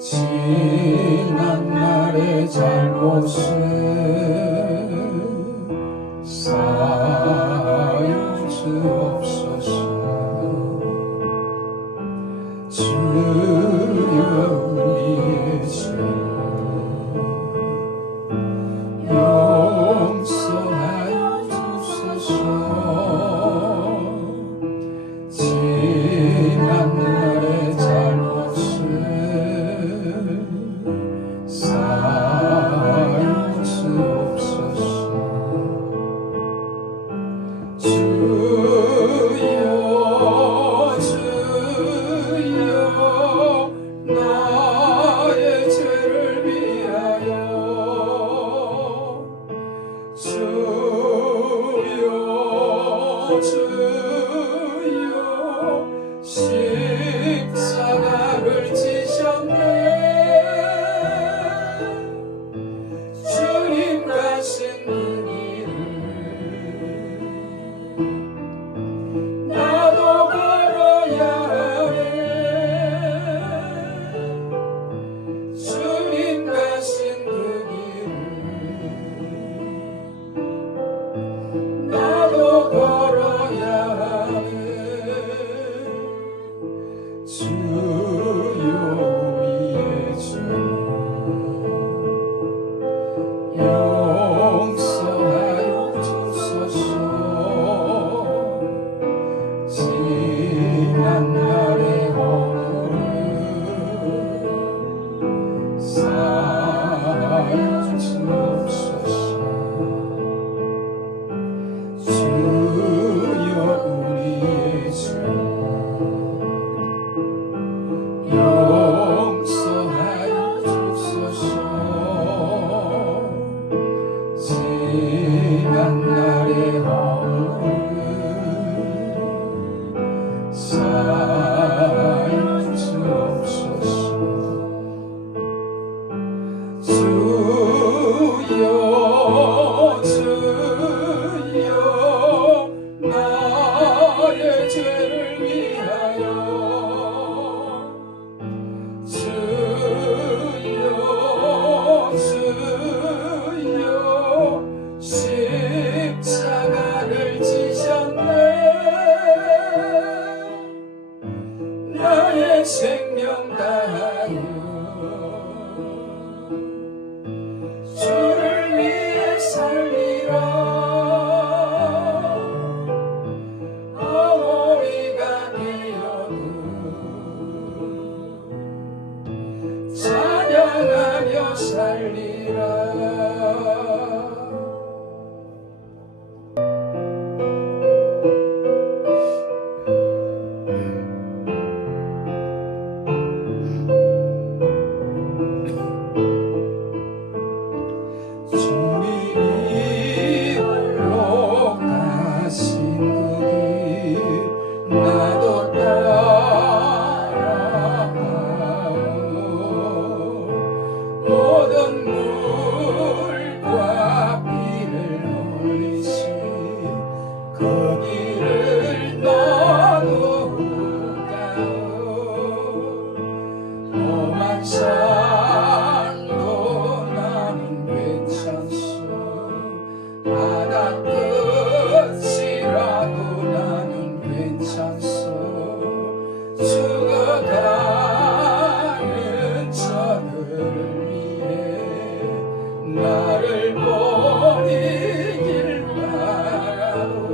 지난 날의 잘못을 사유주옵소서. 주여 우리의 죄를 용서하여 주소서. 지난 날의 잘못을 사유주옵소서. 주여 주여 나의 죄를 위하여 주여 주여 십자가를 지셨네. 주님 가신 그 길을 나도 걸어야 해. 주님 가신 그 길을 나도 걸어야 해. 주여 우리의 죄 용서하여 주소서. 지난 날의 허물을 사유주옵소서. 주여 우리의 죄 용서하여 주소서. 지난 날의 허물을 사유주옵소서. 주여 주여 나의 죄를 위하여 주여 주여 십자가를 지셨네. 나의 생명 다하여 주를 위해 살리라. 어머니가 되어도 찬양하며 살리라. 주님이 홀로 가신 그 길 나도 따라가오. 모든 물과 피를 흘리신 그 길을 나도 가오. 험한 산도 나는 괜찮소. 바다 끝이라도 나는 괜찮소. 죽어가는 저들을 위해 나를 버리길 바라오.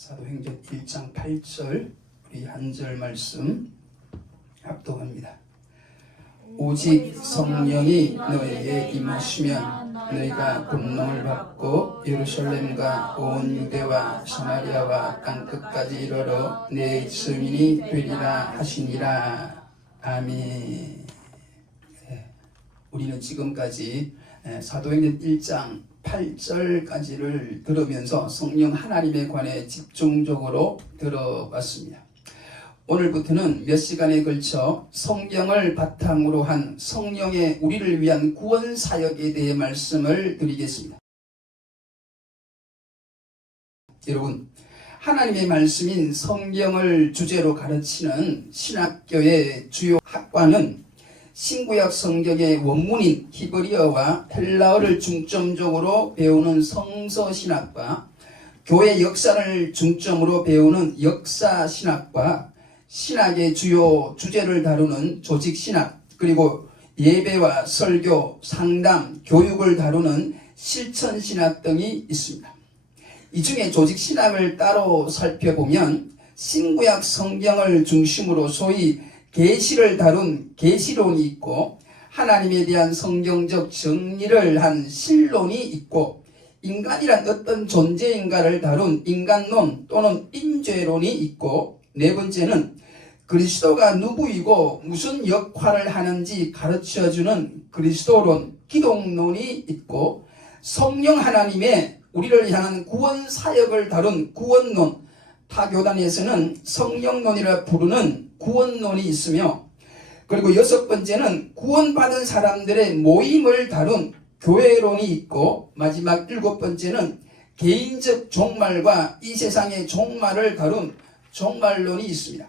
사도행전 1장 8절 우리 한 절 말씀 합독합니다. 오직 성령이 너희에게 임하시면 너희가 권능을 받고 예루살렘과 온 유대와 사마리아와 땅끝까지 이르러 내 증인이 되리라 하시니라. 아멘. 우리는 지금까지 사도행전 1장 8절까지를 들으면서 성령 하나님에 관해 집중적으로 들어봤습니다. 오늘부터는 몇 시간에 걸쳐 성경을 바탕으로 한 성령의 우리를 위한 구원 사역에 대해 말씀을 드리겠습니다. 여러분, 하나님의 말씀인 성경을 주제로 가르치는 신학교의 주요 학과는 신구약 성경의 원문인 히브리어와 헬라어를 중점적으로 배우는 성서신학과, 교회 역사를 중점으로 배우는 역사신학과, 신학의 주요 주제를 다루는 조직신학, 그리고 예배와 설교, 상담, 교육을 다루는 실천신학 등이 있습니다. 이 중에 조직신학을 따로 살펴보면 신구약 성경을 중심으로 소위 계시를 다룬 계시론이 있고, 하나님에 대한 성경적 정리를 한 신론이 있고, 인간이란 어떤 존재인가를 다룬 인간론 또는 인죄론이 있고, 네 번째는 그리스도가 누구이고 무슨 역할을 하는지 가르쳐주는 그리스도론, 기독론이 있고, 성령 하나님의 우리를 향한 구원 사역을 다룬 구원론, 타교단에서는 성령론이라 부르는 구원론이 있으며, 그리고 여섯 번째는 구원받은 사람들의 모임을 다룬 교회론이 있고, 마지막 일곱 번째는 개인적 종말과 이 세상의 종말을 다룬 종말론이 있습니다.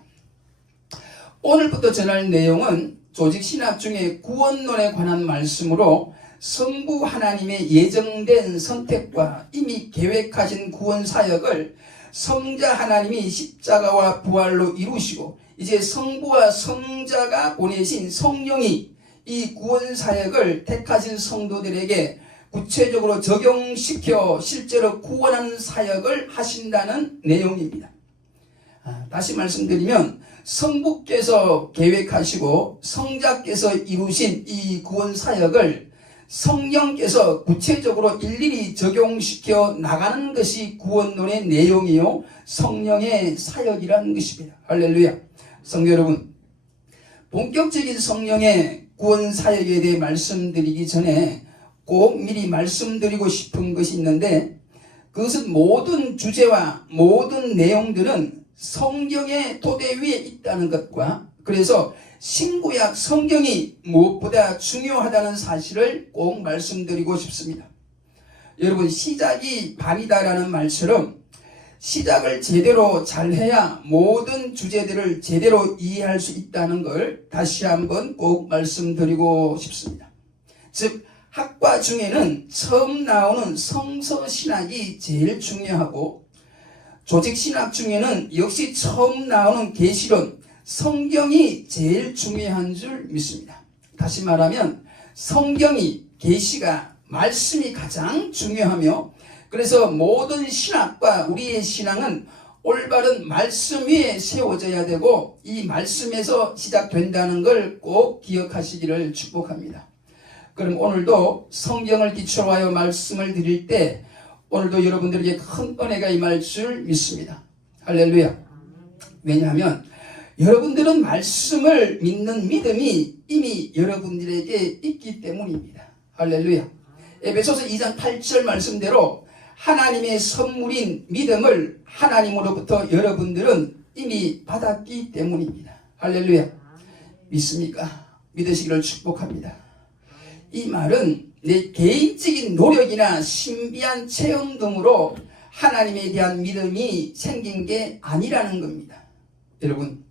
오늘부터 전할 내용은 조직신학 중에 구원론에 관한 말씀으로 성부 하나님의 예정된 선택과 이미 계획하신 구원 사역을 성자 하나님이 십자가와 부활로 이루시고, 이제 성부와 성자가 보내신 성령이 이 구원 사역을 택하신 성도들에게 구체적으로 적용시켜 실제로 구원하는 사역을 하신다는 내용입니다. 다시 말씀드리면 성부께서 계획하시고 성자께서 이루신 이 구원 사역을 성령께서 구체적으로 일일이 적용시켜 나가는 것이 구원론의 내용이요, 성령의 사역이라는 것입니다. 할렐루야. 성도 여러분, 본격적인 성령의 구원 사역에 대해 말씀드리기 전에 꼭 미리 말씀드리고 싶은 것이 있는데, 그것은 모든 주제와 모든 내용들은 성경의 토대 위에 있다는 것과, 그래서 신구약 성경이 무엇보다 중요하다는 사실을 꼭 말씀드리고 싶습니다. 여러분, 시작이 반이다라는 말처럼 시작을 제대로 잘해야 모든 주제들을 제대로 이해할 수 있다는 걸 다시 한번 꼭 말씀드리고 싶습니다. 즉, 학과 중에는 처음 나오는 성서신학이 제일 중요하고, 조직신학 중에는 역시 처음 나오는 계시론, 성경이 제일 중요한 줄 믿습니다. 다시 말하면 성경이, 계시가, 말씀이 가장 중요하며, 그래서 모든 신학과 우리의 신앙은 올바른 말씀 위에 세워져야 되고, 이 말씀에서 시작된다는 걸 꼭 기억하시기를 축복합니다. 그럼 오늘도 성경을 기초로 하여 말씀을 드릴 때 오늘도 여러분들에게 큰 은혜가 임할 줄 믿습니다. 할렐루야. 왜냐하면 여러분들은 말씀을 믿는 믿음이 이미 여러분들에게 있기 때문입니다. 할렐루야. 에베소서 2장 8절 말씀대로 하나님의 선물인 믿음을 하나님으로부터 여러분들은 이미 받았기 때문입니다. 할렐루야. 믿습니까? 믿으시기를 축복합니다. 이 말은 내 개인적인 노력이나 신비한 체험 등으로 하나님에 대한 믿음이 생긴 게 아니라는 겁니다. 여러분,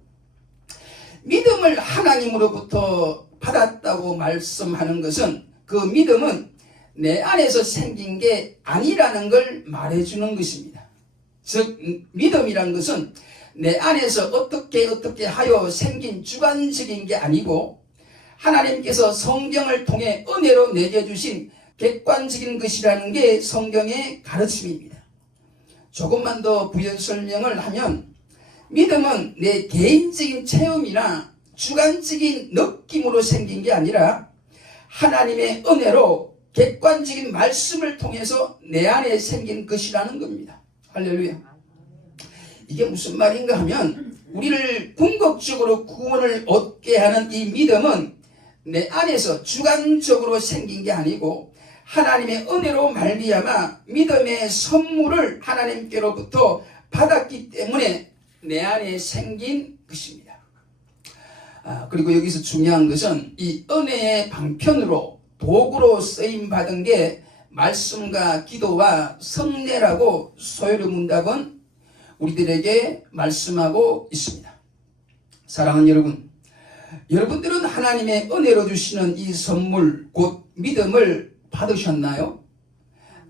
믿음을 하나님으로부터 받았다고 말씀하는 것은 그 믿음은 내 안에서 생긴 게 아니라는 걸 말해주는 것입니다. 즉, 믿음이란 것은 내 안에서 어떻게 하여 생긴 주관적인 게 아니고, 하나님께서 성경을 통해 은혜로 내게 주신 객관적인 것이라는 게 성경의 가르침입니다. 조금만 더 부연 설명을 하면 믿음은 내 개인적인 체험이나 주관적인 느낌으로 생긴 게 아니라 하나님의 은혜로 객관적인 말씀을 통해서 내 안에 생긴 것이라는 겁니다. 할렐루야. 이게 무슨 말인가 하면 우리를 궁극적으로 구원을 얻게 하는 이 믿음은 내 안에서 주관적으로 생긴 게 아니고 하나님의 은혜로 말미암아 믿음의 선물을 하나님께로부터 받았기 때문에 내 안에 생긴 것입니다. 그리고 여기서 중요한 것은 이 은혜의 방편으로 도구로 쓰임받은 게 말씀과 기도와 성례라고 소요리 문답은 우리들에게 말씀하고 있습니다. 사랑하는 여러분, 여러분들은 하나님의 은혜로 주시는 이 선물 곧 믿음을 받으셨나요?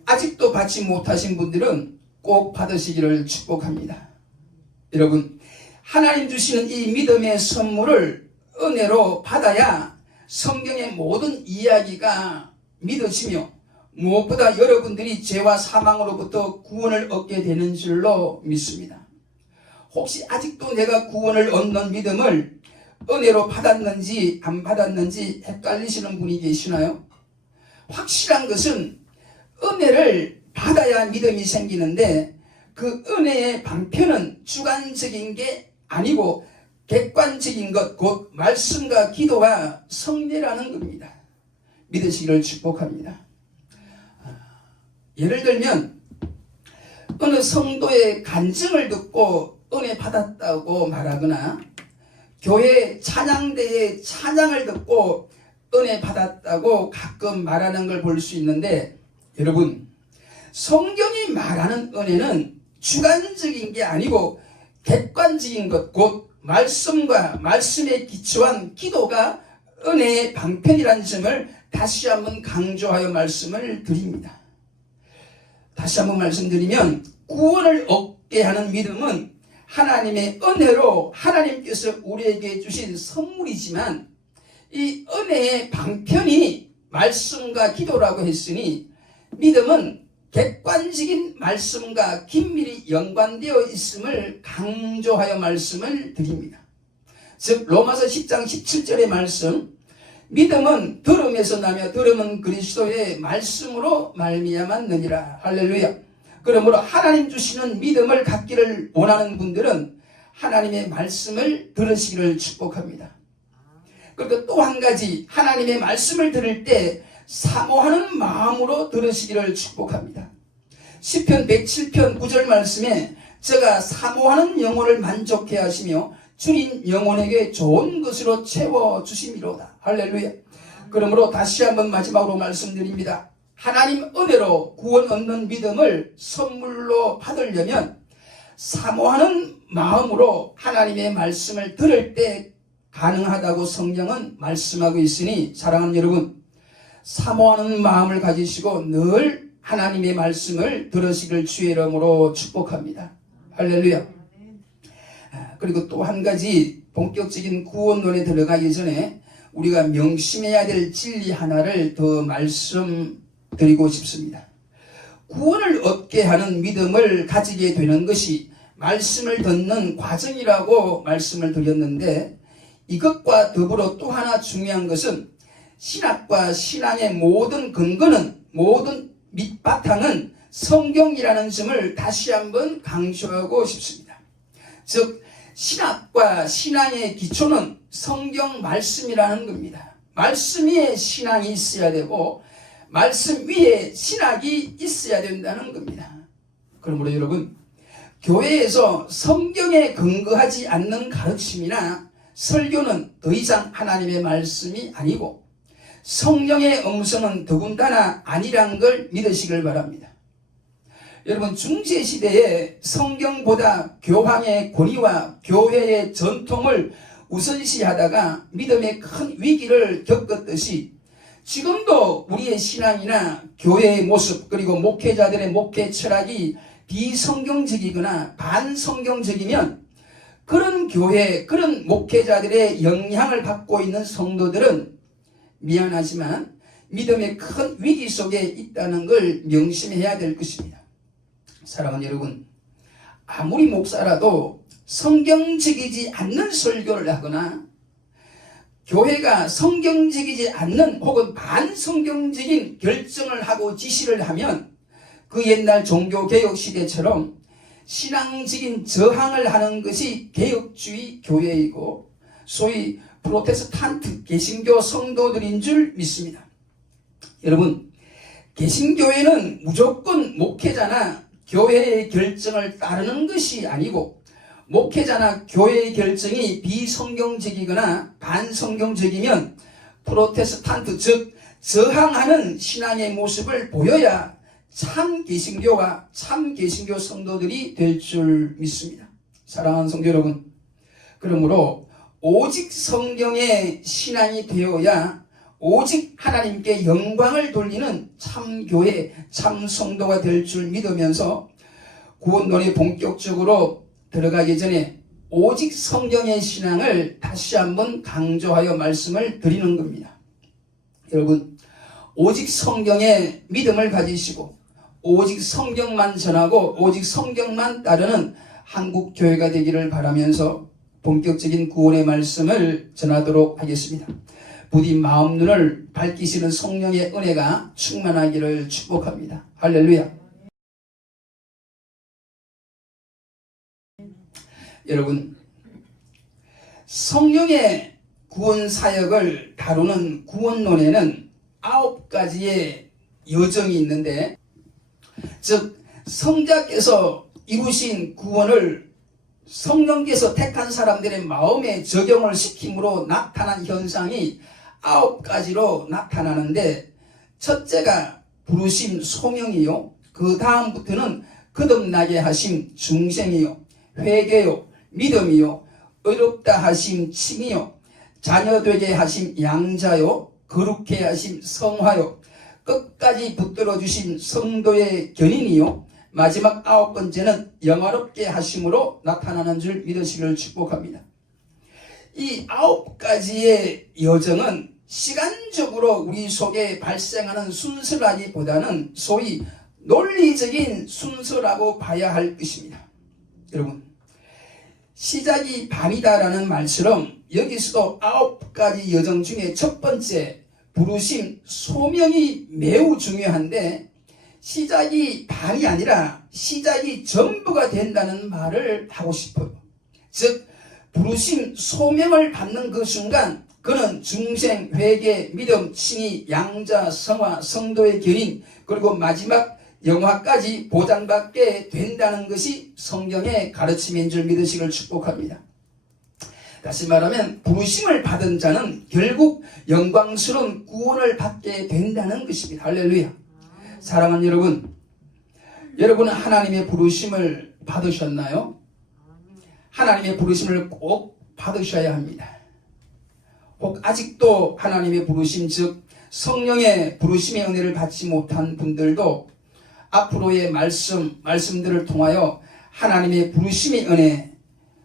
아직도 받지 못하신 분들은 꼭 받으시기를 축복합니다. 여러분, 하나님 주시는 이 믿음의 선물을 은혜로 받아야 성경의 모든 이야기가 믿어지며 무엇보다 여러분들이 죄와 사망으로부터 구원을 얻게 되는 줄로 믿습니다. 혹시 아직도 내가 구원을 얻는 믿음을 은혜로 받았는지 안 받았는지 헷갈리시는 분이 계시나요? 확실한 것은 은혜를 받아야 믿음이 생기는데 그 은혜의 방편은 주관적인 게 아니고 객관적인 것, 곧 말씀과 기도와 성례라는 겁니다. 믿으시기를 축복합니다. 예를 들면 어느 성도의 간증을 듣고 은혜 받았다고 말하거나 교회 찬양대의 찬양을 듣고 은혜 받았다고 가끔 말하는 걸 볼 수 있는데 여러분, 성경이 말하는 은혜는 주관적인 게 아니고 객관적인 것, 곧 말씀과 말씀에 기초한 기도가 은혜의 방편이라는 점을 다시 한번 강조하여 말씀을 드립니다. 다시 한번 말씀드리면 구원을 얻게 하는 믿음은 하나님의 은혜로 하나님께서 우리에게 주신 선물이지만 이 은혜의 방편이 말씀과 기도라고 했으니 믿음은 객관적인 말씀과 긴밀히 연관되어 있음을 강조하여 말씀을 드립니다. 즉 로마서 10장 17절의 말씀, 믿음은 들음에서 나며 들음은 그리스도의 말씀으로 말미암았느니라. 할렐루야. 그러므로 하나님 주시는 믿음을 갖기를 원하는 분들은 하나님의 말씀을 들으시기를 축복합니다. 그리고 또 한 가지, 하나님의 말씀을 들을 때 사모하는 마음으로 들으시기를 축복합니다. 시편 107편 9절 말씀에 제가 사모하는 영혼을 만족해 하시며 주린 영혼에게 좋은 것으로 채워주심이로다. 할렐루야. 그러므로 다시 한번 마지막으로 말씀드립니다. 하나님 은혜로 구원 얻는 믿음을 선물로 받으려면 사모하는 마음으로 하나님의 말씀을 들을 때 가능하다고 성경은 말씀하고 있으니 사랑하는 여러분, 사모하는 마음을 가지시고 늘 하나님의 말씀을 들으시길 주의 이름으로 축복합니다. 할렐루야. 그리고 또 한 가지 본격적인 구원론에 들어가기 전에 우리가 명심해야 될 진리 하나를 더 말씀드리고 싶습니다. 구원을 얻게 하는 믿음을 가지게 되는 것이 말씀을 듣는 과정이라고 말씀을 드렸는데 이것과 더불어 또 하나 중요한 것은 신학과 신앙의 모든 근거는, 모든 밑바탕은 성경이라는 점을 다시 한번 강조하고 싶습니다. 즉 신학과 신앙의 기초는 성경 말씀이라는 겁니다. 말씀 위에 신앙이 있어야 되고 말씀 위에 신학이 있어야 된다는 겁니다. 그러므로 여러분, 교회에서 성경에 근거하지 않는 가르침이나 설교는 더 이상 하나님의 말씀이 아니고 성령의 음성은 더군다나 아니란 걸 믿으시길 바랍니다. 여러분, 중세시대에 성경보다 교황의 권위와 교회의 전통을 우선시하다가 믿음의 큰 위기를 겪었듯이 지금도 우리의 신앙이나 교회의 모습 그리고 목회자들의 목회 철학이 비성경적이거나 반성경적이면 그런 교회, 그런 목회자들의 영향을 받고 있는 성도들은 미안하지만 믿음의 큰 위기 속에 있다는 걸 명심해야 될 것입니다. 사랑하는 여러분, 아무리 목사라도 성경적이지 않는 설교를 하거나 교회가 성경적이지 않는 혹은 반성경적인 결정을 하고 지시를 하면 그 옛날 종교개혁 시대처럼 신앙적인 저항을 하는 것이 개혁주의 교회이고 소위 프로테스탄트 개신교 성도들인 줄 믿습니다. 여러분, 개신교회는 무조건 목회자나 교회의 결정을 따르는 것이 아니고 목회자나 교회의 결정이 비성경적이거나 반성경적이면 프로테스탄트 즉 저항하는 신앙의 모습을 보여야 참 개신교와 참 개신교 성도들이 될 줄 믿습니다. 사랑하는 성도 여러분, 그러므로 오직 성경의 신앙이 되어야 오직 하나님께 영광을 돌리는 참 교회, 참 성도가 될 줄 믿으면서 구원론에 본격적으로 들어가기 전에 오직 성경의 신앙을 다시 한번 강조하여 말씀을 드리는 겁니다. 여러분, 오직 성경에 믿음을 가지시고 오직 성경만 전하고 오직 성경만 따르는 한국 교회가 되기를 바라면서 본격적인 구원의 말씀을 전하도록 하겠습니다. 부디 마음 눈을 밝히시는 성령의 은혜가 충만하기를 축복합니다. 할렐루야. 여러분, 성령의 구원 사역을 다루는 구원론에는 9가지의 여정이 있는데, 즉 성자께서 이루신 구원을 성령께서 택한 사람들의 마음에 적용을 시킴으로 나타난 현상이 9가지로 나타나는데, 첫째가 부르심 소명이요, 그 다음부터는 거듭나게 하심 중생이요, 회개요, 믿음이요, 의롭다 하심 칭이요, 자녀되게 하심 양자요, 거룩해 하심 성화요, 끝까지 붙들어 주신 성도의 견인이요, 마지막 9번째는 영화롭게 하심으로 나타나는 줄 믿으시기를 축복합니다. 이 9가지의 여정은 시간적으로 우리 속에 발생하는 순서라기보다는 소위 논리적인 순서라고 봐야 할 것입니다. 여러분, 시작이 밤이다라는 말처럼 여기서도 9가지 여정 중에 첫 번째 부르심 소명이 매우 중요한데, 시작이 반이 아니라 시작이 전부가 된다는 말을 하고 싶어요. 즉 부르심 소명을 받는 그 순간 그는 중생, 회개, 믿음, 칭의, 양자, 성화, 성도의 견인, 그리고 마지막 영화까지 보장받게 된다는 것이 성경의 가르침인 줄 믿으시기를 축복합니다. 다시 말하면 부르심을 받은 자는 결국 영광스러운 구원을 받게 된다는 것입니다. 할렐루야. 사랑하는 여러분, 여러분은 하나님의 부르심을 받으셨나요? 하나님의 부르심을 꼭 받으셔야 합니다. 혹 아직도 하나님의 부르심, 즉 성령의 부르심의 은혜를 받지 못한 분들도 앞으로의 말씀들을 통하여 하나님의 부르심의 은혜,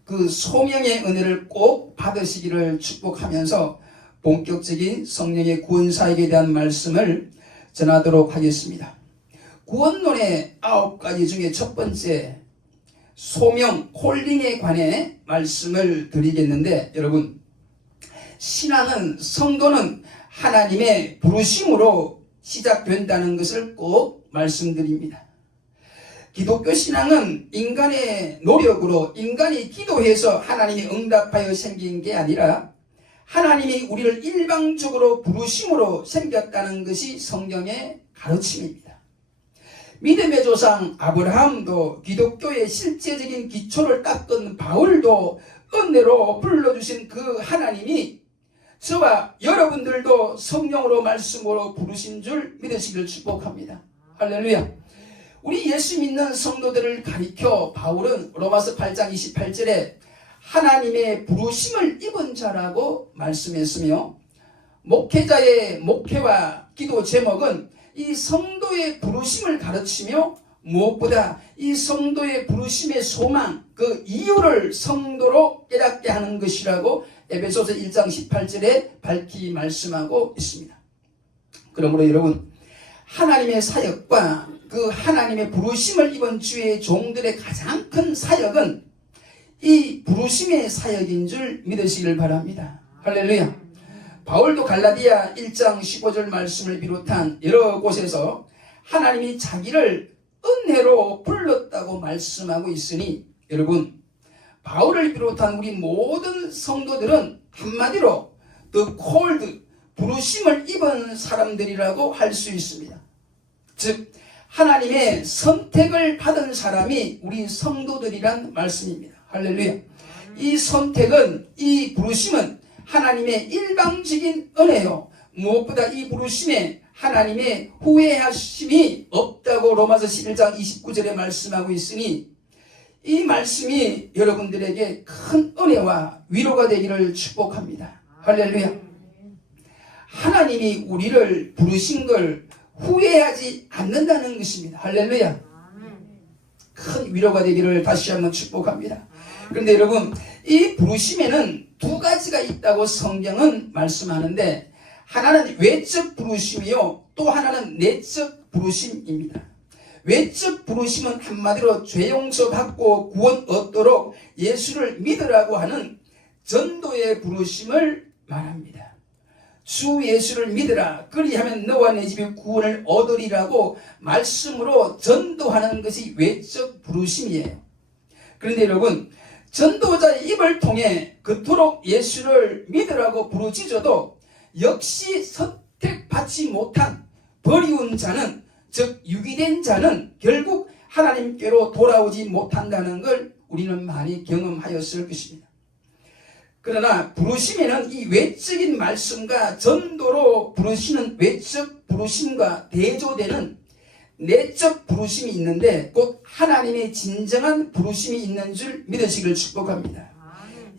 그 소명의 은혜를 꼭 받으시기를 축복하면서 본격적인 성령의 구원 사역에 대한 말씀을 전하도록 하겠습니다. 구원론의 9가지 중에 첫 번째 소명, 콜링에 관해 말씀을 드리겠는데, 여러분, 신앙은, 성도는 하나님의 부르심으로 시작된다는 것을 꼭 말씀드립니다. 기독교 신앙은 인간의 노력으로, 인간이 기도해서 하나님이 응답하여 생긴 게 아니라 하나님이 우리를 일방적으로 부르심으로 생겼다는 것이 성경의 가르침입니다. 믿음의 조상 아브라함도, 기독교의 실제적인 기초를 닦은 바울도 은혜로 불러주신 그 하나님이 저와 여러분들도 성령으로 말씀으로 부르신 줄 믿으시기를 축복합니다. 할렐루야. 우리 예수 믿는 성도들을 가리켜 바울은 로마서 8장 28절에 하나님의 부르심을 입은 자라고 말씀했으며, 목회자의 목회와 기도 제목은 이 성도의 부르심을 가르치며 무엇보다 이 성도의 부르심의 소망, 그 이유를 성도로 깨닫게 하는 것이라고 에베소서 1장 18절에 밝히 말씀하고 있습니다. 그러므로 여러분, 하나님의 사역과 그 하나님의 부르심을 입은 주의 종들의 가장 큰 사역은 이 부르심의 사역인 줄 믿으시길 바랍니다. 할렐루야. 바울도 갈라디아 1장 15절 말씀을 비롯한 여러 곳에서 하나님이 자기를 은혜로 불렀다고 말씀하고 있으니, 여러분, 바울을 비롯한 우리 모든 성도들은 한마디로 the called, 부르심을 입은 사람들이라고 할 수 있습니다. 즉 하나님의 선택을 받은 사람이 우리 성도들이란 말씀입니다. 할렐루야. 이 선택은, 이 부르심은 하나님의 일방적인 은혜요, 무엇보다 이 부르심에 하나님의 후회하심이 없다고 로마서 11장 29절에 말씀하고 있으니, 이 말씀이 여러분들에게 큰 은혜와 위로가 되기를 축복합니다. 할렐루야. 하나님이 우리를 부르신 걸 후회하지 않는다는 것입니다. 할렐루야. 큰 위로가 되기를 다시 한번 축복합니다. 그런데 여러분, 이 부르심에는 두 가지가 있다고 성경은 말씀하는데, 하나는 외적 부르심이요, 또 하나는 내적 부르심입니다. 외적 부르심은 한마디로 죄 용서 받고 구원 얻도록 예수를 믿으라고 하는 전도의 부르심을 말합니다. 주 예수를 믿으라, 그리하면 너와 내 집이 구원을 얻으리라고 말씀으로 전도하는 것이 외적 부르심이에요. 그런데 여러분, 전도자의 입을 통해 그토록 예수를 믿으라고 부르짖어도 역시 선택받지 못한 버리운 자는, 즉 유기된 자는 결국 하나님께로 돌아오지 못한다는 걸 우리는 많이 경험하였을 것입니다. 그러나 부르심에는 이 외적인 말씀과 전도로 부르시는 외적 부르심과 대조되는 내적 부르심이 있는데, 곧 하나님의 진정한 부르심이 있는 줄 믿으시길 축복합니다.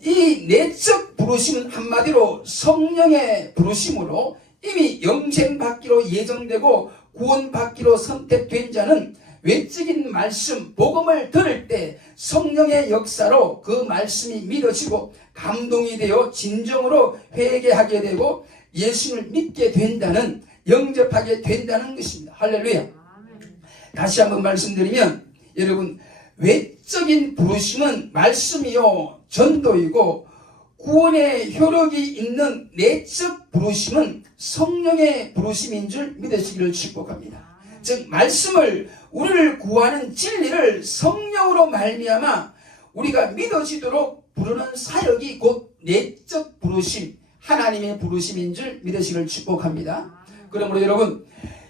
이 내적 부르심은 한마디로 성령의 부르심으로 이미 영생받기로 예정되고 구원받기로 선택된 자는 외적인 말씀, 복음을 들을 때 성령의 역사로 그 말씀이 믿어지고 감동이 되어 진정으로 회개하게 되고 예수를 믿게 된다는, 영접하게 된다는 것입니다. 할렐루야. 다시 한번 말씀드리면, 여러분, 외적인 부르심은 말씀이요 전도이고, 구원의 효력이 있는 내적 부르심은 성령의 부르심인 줄 믿으시기를 축복합니다. 즉 말씀을, 우리를 구하는 진리를 성령으로 말미암아 우리가 믿어지도록 부르는 사역이 곧 내적 부르심, 하나님의 부르심인 줄 믿으시기를 축복합니다. 그러므로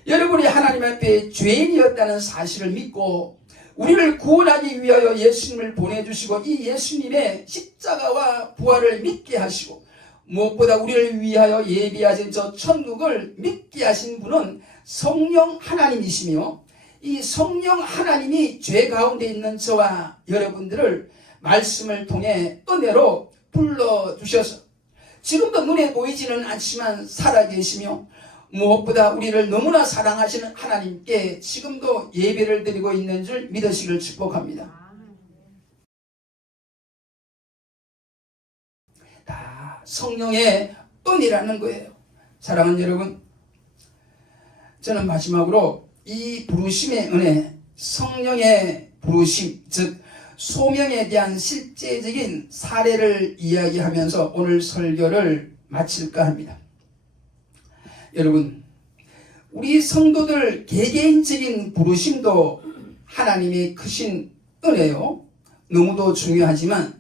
여러분이 하나님 앞에 죄인이었다는 사실을 믿고 우리를 구원하기 위하여 예수님을 보내주시고 이 예수님의 십자가와 부활을 믿게 하시고 무엇보다 우리를 위하여 예비하신 저 천국을 믿게 하신 분은 성령 하나님이시며, 이 성령 하나님이 죄 가운데 있는 저와 여러분들을 말씀을 통해 은혜로 불러주셔서 지금도 눈에 보이지는 않지만 살아계시며, 무엇보다 우리를 너무나 사랑하시는 하나님께 지금도 예배를 드리고 있는 줄 믿으시길 축복합니다. 다 성령의 은혜라는 거예요. 사랑하는 여러분, 저는 마지막으로 이 부르심의 은혜, 성령의 부르심, 즉 소명에 대한 실제적인 사례를 이야기하면서 오늘 설교를 마칠까 합니다. 여러분, 우리 성도들 개개인적인 부르심도 하나님의 크신 은혜요, 너무도 중요하지만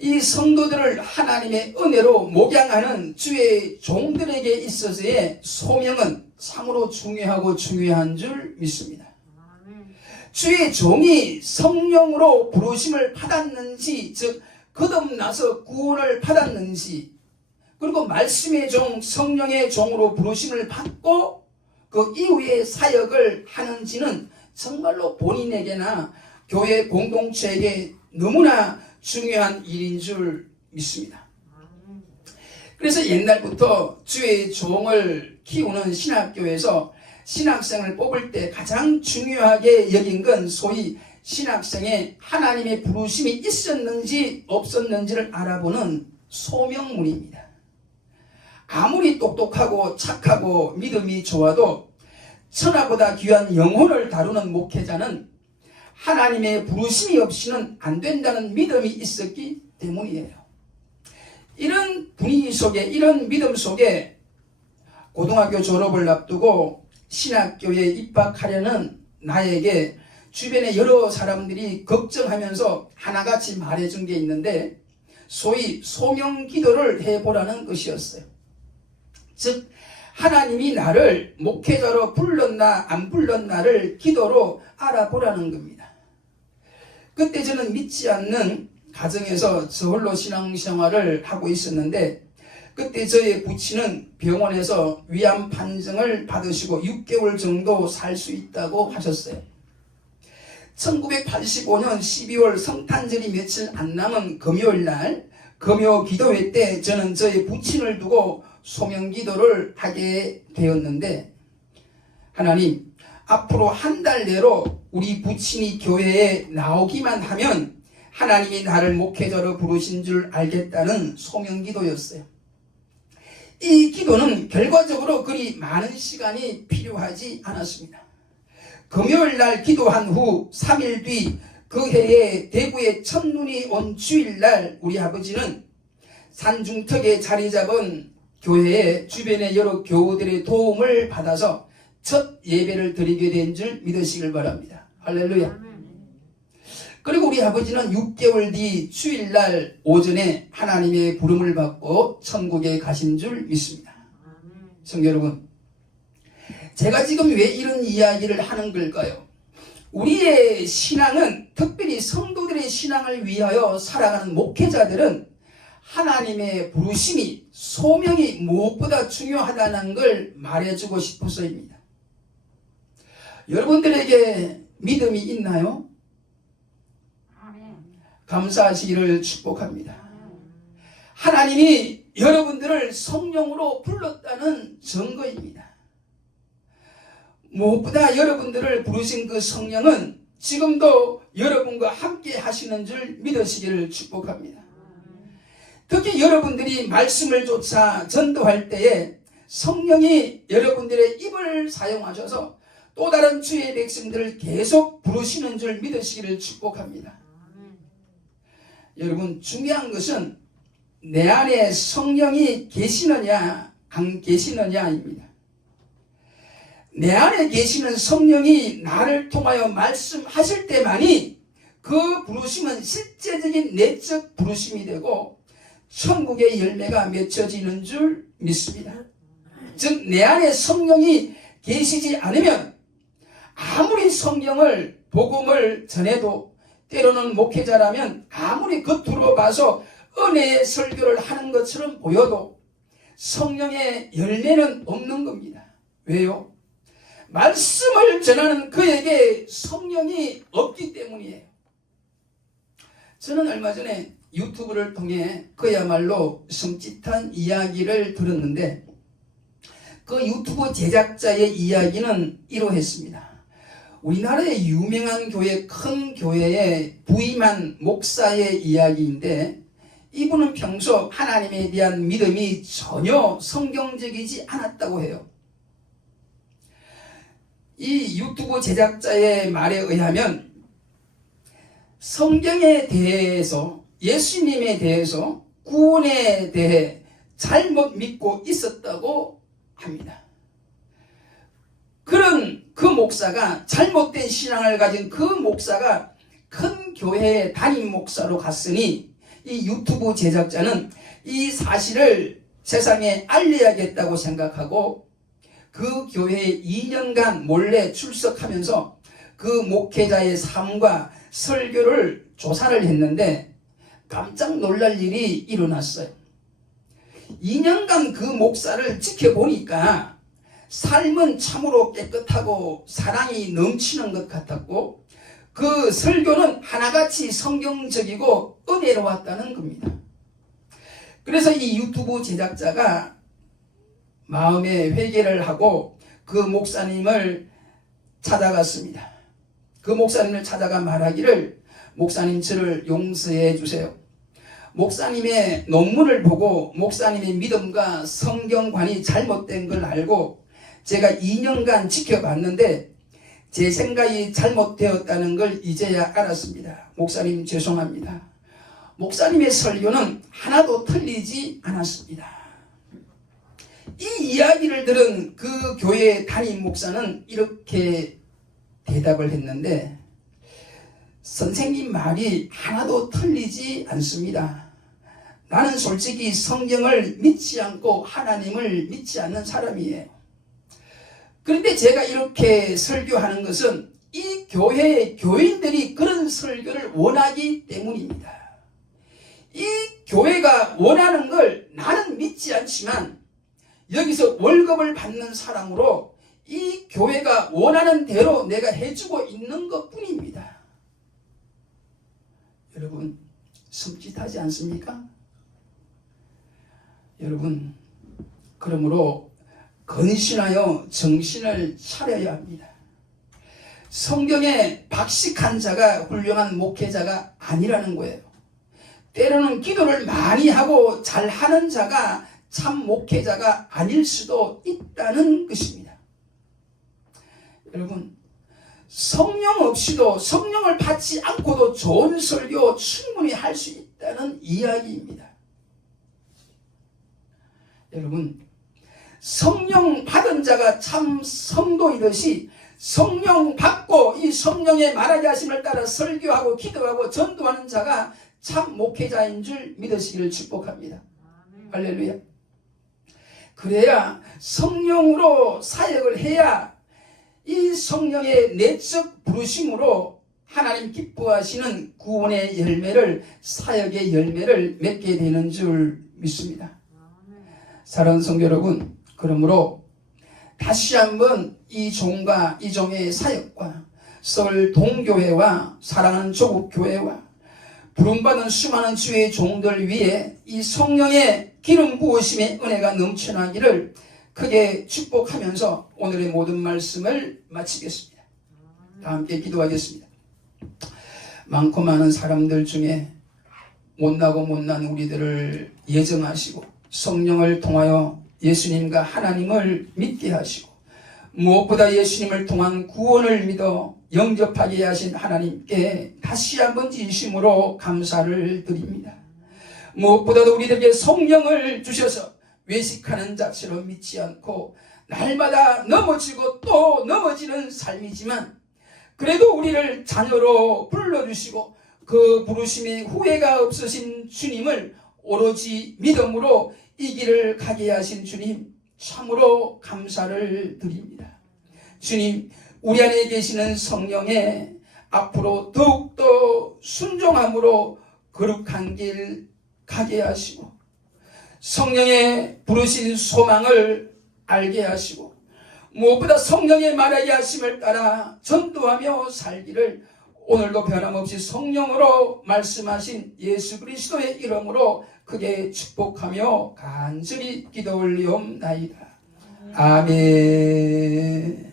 이 성도들을 하나님의 은혜로 목양하는 주의 종들에게 있어서의 소명은 참으로 중요하고 중요한 줄 믿습니다. 주의 종이 성령으로 부르심을 받았는지, 즉 거듭나서 구원을 받았는지, 그리고 말씀의 종, 성령의 종으로 부르심을 받고 그 이후에 사역을 하는지는 정말로 본인에게나 교회 공동체에게 너무나 중요한 일인 줄 믿습니다. 그래서 옛날부터 주의 종을 키우는 신학교에서 신학생을 뽑을 때 가장 중요하게 여긴 건 소위 신학생의 하나님의 부르심이 있었는지 없었는지를 알아보는 소명문입니다. 아무리 똑똑하고 착하고 믿음이 좋아도 천하보다 귀한 영혼을 다루는 목회자는 하나님의 부르심이 없이는 안 된다는 믿음이 있었기 때문이에요. 이런 분위기 속에, 이런 믿음 속에 고등학교 졸업을 앞두고 신학교에 입학하려는 나에게 주변에 여러 사람들이 걱정하면서 하나같이 말해준 게 있는데, 소위 소명 기도를 해보라는 것이었어요. 즉 하나님이 나를 목회자로 불렀나 안 불렀나를 기도로 알아보라는 겁니다. 그때 저는 믿지 않는 가정에서 저 홀로 신앙생활을 하고 있었는데, 그때 저의 부친은 병원에서 위암 판정을 받으시고 6개월 정도 살 수 있다고 하셨어요. 1985년 12월 성탄절이 며칠 안 남은 금요일 날 금요 기도회 때 저는 저의 부친을 두고 소명 기도를 하게 되었는데, 하나님, 앞으로 한 달 내로 우리 부친이 교회에 나오기만 하면 하나님이 나를 목회자로 부르신 줄 알겠다는 소명 기도였어요. 이 기도는 결과적으로 그리 많은 시간이 필요하지 않았습니다. 금요일 날 기도한 후 3일 뒤 그 해에 대구에 첫눈이 온 주일날 우리 아버지는 산중턱에 자리 잡은 교회에 주변의 여러 교우들의 도움을 받아서 첫 예배를 드리게 된 줄 믿으시길 바랍니다. 할렐루야. 그리고 우리 아버지는 6개월 뒤 주일날 오전에 하나님의 부름을 받고 천국에 가신 줄 믿습니다. 성도 여러분, 제가 지금 왜 이런 이야기를 하는 걸까요? 우리의 신앙은, 특별히 성도들의 신앙을 위하여 살아가는 목회자들은 하나님의 부르심이, 소명이 무엇보다 중요하다는 걸 말해주고 싶어서입니다. 여러분들에게 믿음이 있나요? 감사하시기를 축복합니다. 하나님이 여러분들을 성령으로 불렀다는 증거입니다. 무엇보다 여러분들을 부르신 그 성령은 지금도 여러분과 함께 하시는 줄 믿으시기를 축복합니다. 특히 여러분들이 말씀을 조차 전도할 때에 성령이 여러분들의 입을 사용하셔서 또 다른 주의 백성들을 계속 부르시는 줄 믿으시기를 축복합니다. 여러분, 중요한 것은 내 안에 성령이 계시느냐 안 계시느냐입니다. 내 안에 계시는 성령이 나를 통하여 말씀하실 때만이 그 부르심은 실제적인 내적 부르심이 되고 천국의 열매가 맺혀지는 줄 믿습니다. 즉, 내 안에 성령이 계시지 않으면 아무리 성령을, 복음을 전해도, 때로는 목회자라면 아무리 겉으로 봐서 은혜의 설교를 하는 것처럼 보여도 성령의 열매는 없는 겁니다. 왜요? 말씀을 전하는 그에게 성령이 없기 때문이에요. 저는 얼마 전에 유튜브를 통해 그야말로 섬찟한 이야기를 들었는데, 그 유튜브 제작자의 이야기는 이러했습니다. 우리나라의 유명한 교회, 큰 교회에 부임한 목사의 이야기인데, 이분은 평소 하나님에 대한 믿음이 전혀 성경적이지 않았다고 해요. 이 유튜브 제작자의 말에 의하면 성경에 대해서, 예수님에 대해서, 구원에 대해 잘못 믿고 있었다고 합니다. 그런 그 목사가, 잘못된 신앙을 가진 그 목사가 큰 교회의 담임 목사로 갔으니 이 유튜브 제작자는 이 사실을 세상에 알려야겠다고 생각하고 그 교회에 2년간 몰래 출석하면서 그 목회자의 삶과 설교를 조사를 했는데 깜짝 놀랄 일이 일어났어요. 2년간 그 목사를 지켜보니까 삶은 참으로 깨끗하고 사랑이 넘치는 것 같았고, 그 설교는 하나같이 성경적이고 은혜로웠다는 겁니다. 그래서 이 유튜브 제작자가 마음의 회개를 하고 그 목사님을 찾아갔습니다. 그 목사님을 찾아가 말하기를, 목사님, 저를 용서해 주세요. 목사님의 논문을 보고 목사님의 믿음과 성경관이 잘못된 걸 알고 제가 2년간 지켜봤는데 제 생각이 잘못되었다는 걸 이제야 알았습니다. 목사님 죄송합니다. 목사님의 설교는 하나도 틀리지 않았습니다. 이 이야기를 들은 그 교회 담임 목사는 이렇게 대답을 했는데, 선생님 말이 하나도 틀리지 않습니다. 나는 솔직히 성경을 믿지 않고 하나님을 믿지 않는 사람이에요. 그런데 제가 이렇게 설교하는 것은 이 교회의 교인들이 그런 설교를 원하기 때문입니다. 이 교회가 원하는 걸 나는 믿지 않지만 여기서 월급을 받는 사람으로 이 교회가 원하는 대로 내가 해주고 있는 것 뿐입니다. 여러분, 섬찟하지 않습니까? 여러분, 그러므로 건신하여 정신을 차려야 합니다. 성경에 박식한 자가 훌륭한 목회자가 아니라는 거예요. 때로는 기도를 많이 하고 잘하는 자가 참 목회자가 아닐 수도 있다는 것입니다. 여러분, 성령 없이도, 성령을 받지 않고도 좋은 설교 충분히 할 수 있다는 이야기입니다. 여러분, 성령 받은 자가 참 성도이듯이 성령 받고 이 성령의 말하게 하심을 따라 설교하고 기도하고 전도하는 자가 참 목회자인 줄 믿으시기를 축복합니다. 할렐루야. 그래야 성령으로 사역을 해야 이 성령의 내적 부르심으로 하나님 기뻐하시는 구원의 열매를, 사역의 열매를 맺게 되는 줄 믿습니다. 사랑하는 성도 여러분, 그러므로 다시 한번 이 종과 이 종의 사역과 서울 동교회와 사랑하는 조국교회와 부름받은 수많은 주의 종들 위해 이 성령의 기름 부으심의 은혜가 넘쳐나기를 크게 축복하면서 오늘의 모든 말씀을 마치겠습니다. 다 함께 기도하겠습니다. 많고 많은 사람들 중에 못나고 못난 우리들을 예정하시고 성령을 통하여 예수님과 하나님을 믿게 하시고 무엇보다 예수님을 통한 구원을 믿어 영접하게 하신 하나님께 다시 한번 진심으로 감사를 드립니다. 무엇보다도 우리들에게 성령을 주셔서 외식하는 자처럼 믿지 않고 날마다 넘어지고 또 넘어지는 삶이지만 그래도 우리를 자녀로 불러주시고 그 부르심에 후회가 없으신 주님을 오로지 믿음으로 이 길을 가게 하신 주님, 참으로 감사를 드립니다. 주님, 우리 안에 계시는 성령에 앞으로 더욱더 순종함으로 거룩한 길 가게 하시고 성령의 부르신 소망을 알게 하시고 무엇보다 성령의 말하게 하심을 따라 전도하며 살기를 오늘도 변함없이 성령으로 말씀하신 예수 그리스도의 이름으로 크게 축복하며 간절히 기도 올리옵나이다. 아멘.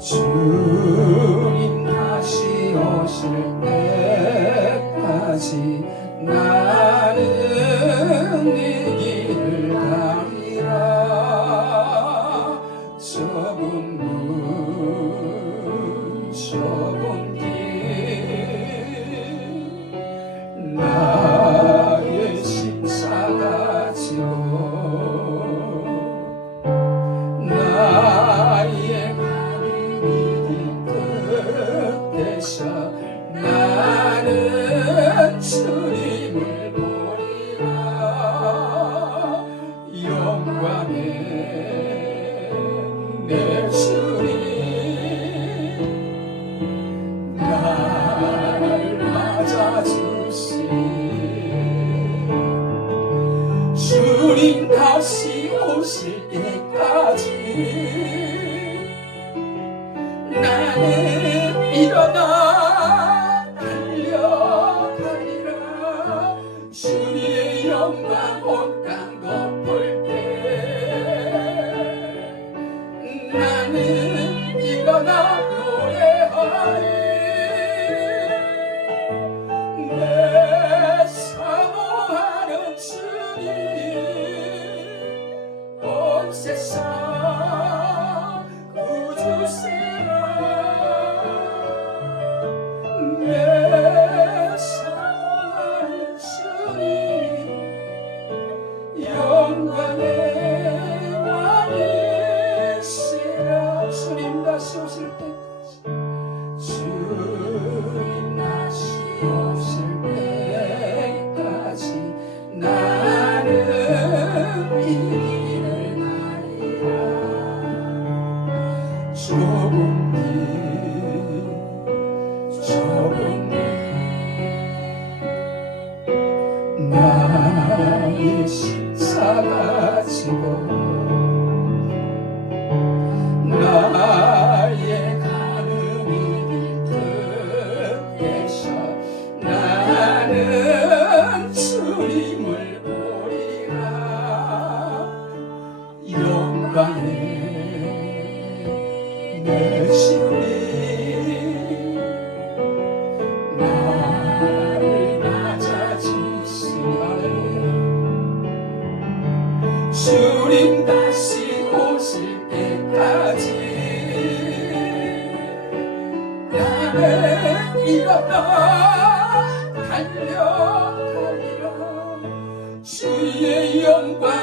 주님 다시 오실 때까지 나는 네 길을 가리라. 좁은 문 좁은 길 나의 십자가지요 나의 나는 주님을 보리라. 영광의 내 주님 나를 맞아주시. 주님 다시 오실 때까지 나는 일어나 달려가리라. 주의 영광 온 땅 덮을 때 나는 주님 온 세상 구주시라 내 사랑하는 주님 영광의 왕이시라 주님 다시 오실 때까지 주님 다시 오실 때까지 나는 이 길을 가리라 좁은 길 나의 십자가 지고 나의 가는 길 끝에서 나는 주님을 보리라 영광의 내 주님 나를 맞아주시네 주님 다시 오실 때까지 나는 일어나 달려가리라 주의 영광